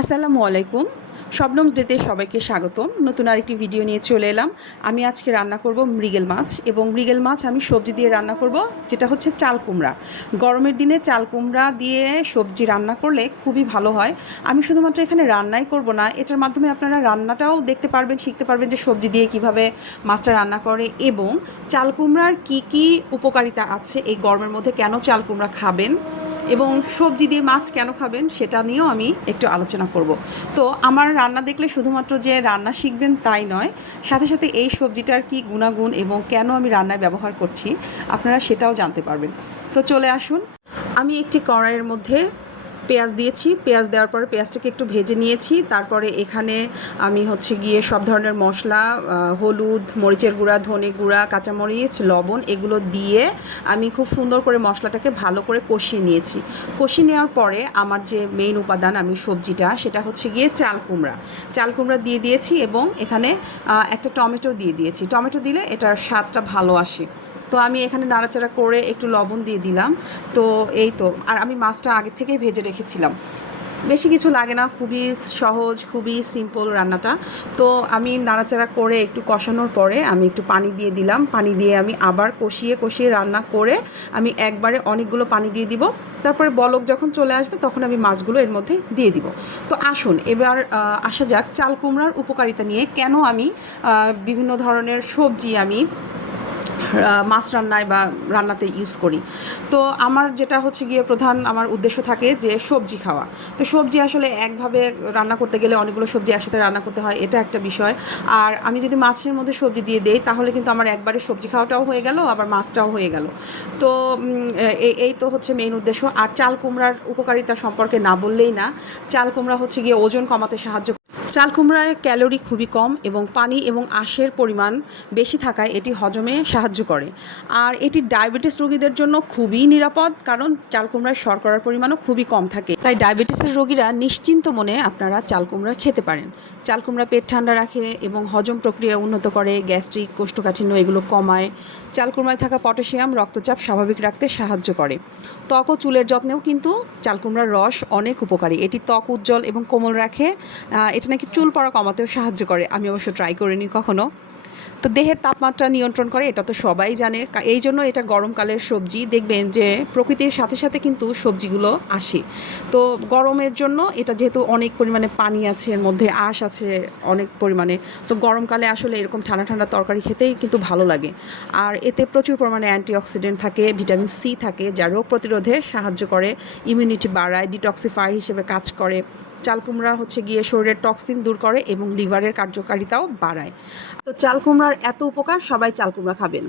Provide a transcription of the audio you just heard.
আসসালামু আলাইকুম। শবনমস ডেতে সবাইকে স্বাগতম। নতুন আরেকটি ভিডিও নিয়ে চলে এলাম। আমি আজকে রান্না করব মৃগেল মাছ, এবং মৃগেল মাছ আমি সবজি দিয়ে রান্না করব, যেটা হচ্ছে চাল কুমড়া। গরমের দিনে চাল কুমড়া দিয়ে সবজি রান্না করলে খুবই ভালো হয়। আমি শুধুমাত্র এখানে রান্নাই করব না, এটার মাধ্যমে আপনারা রান্নাটাও দেখতে পারবেন, শিখতে পারবেন যে সবজি দিয়ে কিভাবে মাছটা রান্না করে, এবং চাল কুমড়ার কী কী উপকারিতা আছে এই গরমের মধ্যে, কেন চাল কুমড়া খাবেন এবং সবজি দিয়ে মাছ কেন খাবেন সেটা নিয়েও আমি একটু আলোচনা করব। তো আমার রান্না দেখলে শুধুমাত্র যে রান্না শিখবেন তাই নয়, সাথে সাথে এই সবজিটার কি গুণাগুণ এবং কেন আমি রান্নায় ব্যবহার করছি আপনারা সেটাও জানতে পারবেন। তো চলে আসুন। আমি একটি কড়াইয়ের মধ্যে পেঁয়াজ দিয়েছি, পেঁয়াজ দেওয়ার পরে পেঁয়াজটাকে একটু ভেজে নিয়েছি। তারপরে এখানে আমি গিয়ে সব ধরনের মশলা, হলুদ, মরিচের গুঁড়া, ধনে গুঁড়া, কাঁচামরিচ, লবণ এগুলো দিয়ে আমি খুব সুন্দর করে মশলাটাকে ভালো করে কষিয়ে নিয়েছি। কষিয়ে নেওয়ার পরে আমার যে মেইন উপাদান আমি সবজিটা, সেটা গিয়ে চাল কুমড়া। চাল কুমড়া দিয়ে দিয়েছি এবং এখানে একটা টমেটো দিয়ে দিয়েছি। টমেটো দিলে এটার স্বাদটা ভালো আসে। তো আমি এখানে নাড়াচাড়া করে একটু লবণ দিয়ে দিলাম। তো এই তো, আর আমি মাছটা আগে থেকেই ভেজে রেখেছিলাম। বেশি কিছু লাগে না, খুবই সহজ, খুবই সিম্পল রান্নাটা। তো আমি নাড়াচাড়া করে একটু কষানোর পরে আমি একটু পানি দিয়ে দিলাম। পানি দিয়ে আমি আবার কষিয়ে কষিয়ে রান্না করে আমি একবারে অনেকগুলো পানি দিয়ে দিব। তারপরে বলক যখন চলে আসবে তখন আমি মাছগুলো এর মধ্যে দিয়ে দিব। তো আসুন এবার আসা যাক চাল কুমড়ার উপকারিতা নিয়ে, কেন আমি বিভিন্ন ধরনের সবজি আমি মাছ রান্নায় বা রান্নাতে ইউজ করি। তো আমার যেটা গিয়ে প্রধান আমার উদ্দেশ্য থাকে যে সবজি খাওয়া। তো সবজি আসলে একভাবে রান্না করতে গেলে অনেকগুলো সবজি একসাথে রান্না করতে হয়, এটা একটা বিষয়। আর আমি যদি মাছের মধ্যে সবজি দিয়ে দেই তাহলে কিন্তু আমার একবারে সবজি খাওয়াটাও হয়ে গেল, আবার মাছটাও হয়ে গেল। তো এই তো মেইন উদ্দেশ্য। আর চাল কুমড়ার উপকারিতা সম্পর্কে না বললেই না। চাল কুমড়া গিয়ে ওজন কমাতে সাহায্য। চাল কুমড়ায় ক্যালোরি খুবই কম এবং পানি এবং আঁশের পরিমাণ বেশি থাকায় এটি হজমে সাহায্য করে। আর এটি ডায়াবেটিস রোগীদের জন্য খুবই নিরাপদ, কারণ চাল কুমড়ায় শর্করার পরিমাণও খুবই কম থাকে। তাই ডায়াবেটিসের রোগীরা নিশ্চিন্ত মনে আপনারা চাল কুমড়া খেতে পারেন। চাল কুমড়া পেট ঠান্ডা রাখে এবং হজম প্রক্রিয়া উন্নত করে, গ্যাস্ট্রিক, কোষ্ঠকাঠিন্য এগুলো কমায়। চাল কুমড়ায় থাকা পটাশিয়াম রক্তচাপ স্বাভাবিক রাখতে সাহায্য করে। ত্বক ও চুলের যত্নেও কিন্তু চাল কুমড়ার রস অনেক উপকারী। এটি ত্বক উজ্জ্বল এবং কোমল রাখে। এটা নাকি চুল পড়া কমাতেও সাহায্য করে। আমি অবশ্য ট্রাই করিনি কখনো। তো দেহের তাপমাত্রা নিয়ন্ত্রণ করে, এটা তো সবাই জানে। এই জন্য এটা গরমকালের সবজি। দেখবেন যে প্রকৃতির সাথে সাথে কিন্তু সবজিগুলো আসে। তো গরমের জন্য এটা যেহেতু অনেক পরিমাণে পানি আছে, এর মধ্যে আঁশ আছে অনেক পরিমাণে, তো গরমকালে আসলে এরকম ঠান্ডা ঠান্ডা তরকারি খেতেই কিন্তু ভালো লাগে। আর এতে প্রচুর পরিমাণে অ্যান্টিঅক্সিডেন্ট থাকে, ভিটামিন সি থাকে, যা রোগ প্রতিরোধে সাহায্য করে, ইমিউনিটি বাড়ায়, ডিটক্সিফায়ার হিসেবে কাজ করে। চাল কুমড়া গিয়ে শরীরের টক্সিন দূর করে এবং লিভারের কার্যকারিতাও বাড়ায়। তো চাল কুমড়ার এত উপকার, সবাই চাল কুমড়া খাবেন।